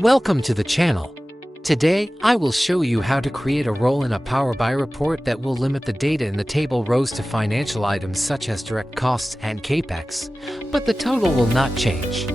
Welcome to the channel. Today, I will show you how to create a role in a Power BI report that will limit the data in the table rows to financial items such as direct costs and capex, but the total will not change.